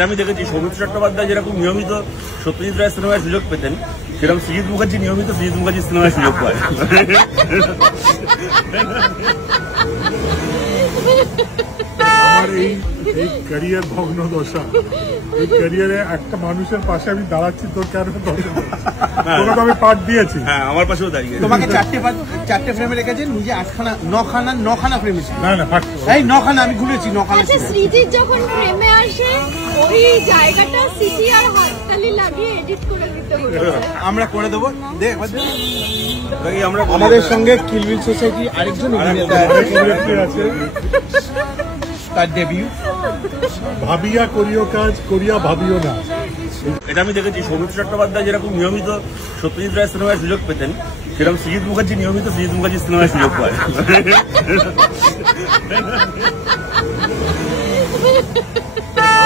এটা আমি দেখেছি সৌমিত্র চট্টোপাধ্যায় যেরকম নিয়মিত সত্যজিৎ রায়ের সিনেমায় সুযোগ পেতেন, সেরকম সৃজিত মুখার্জি নিয়মিত সৃজিত মুখার্জির সিনেমায় সুযোগ পায়। আমার এই ক্যারিয়ার ভগ্ন দশা, এই ক্যারিয়ারে একটা মানুষের পাশে আমি দাঁড়াচ্ছি, তোর কেন তোকে তো আমি পার্ট দিয়েছি। হ্যাঁ, আমার পাশেও দাঁড়িয়ে তোমাকে চারটে ফ্রেমে রেখেছেন, নিজে নখানা ফ্রেমে ছিল। না এই নখানা আমি ঘুরেছি, নখানা। আচ্ছা, সৃজিত যখন ফ্রেমে আসে ওই জায়গাটা সিটি আর হাততালি লাগিয়ে এডিট করে দিতে হবে। আমরা করে দেবো। আমরা আমাদের সঙ্গে কিলবিল সোসাইটি আরেকজন অভিনেত্রী আছে, তার ডেবিউ ভাবিয়া করিও কাজ, করিয়া ভাবিও না। এটা আমি দেখেছি সৌমিত্র চট্টোপাধ্যায় যেরকম নিয়মিত সত্যজিৎ রায়ের সিনেমায় সুযোগ পেতেন, সেরকম সৃজিত মুখার্জি নিয়মিত সৃজিত মুখার্জির সিনেমায় সুযোগ পায়।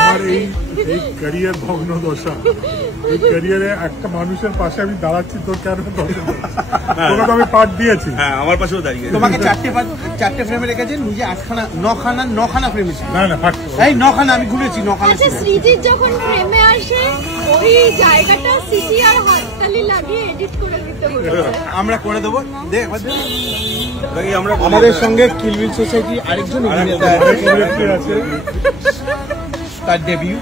আমার এই ক্যারিয়ার ভগ্ন দশা, এই ক্যারিয়ারে একটা মানুষের পাশে আমি দাঁড়াচ্ছি, তোর কেন তোকে তো আমি পার্ট দিয়েছি। হ্যাঁ, আমার পাশেও দাঁড়িয়ে তোমাকে চারটে ফ্রেমে রেখেছেন, নিজে নখানা ফ্রেমে ছিল। না এই নখানা আমি ঘুরেছি, নখানা। আচ্ছা, সৃজিত যখন ফ্রেমে আসে ওই জায়গাটা সিটি আর হাততালি লাগিয়ে এডিট করে দিতে হবে। আমরা করে দেবো। আমরা আমাদের সঙ্গে কিলবিল সোসাইটি আরেকজন অভিনেত্রী আছে, তার ডেবিউ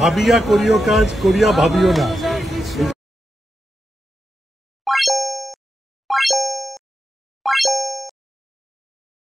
ভাবিয়া করিও কাজ, করিয়া ভাবিও না।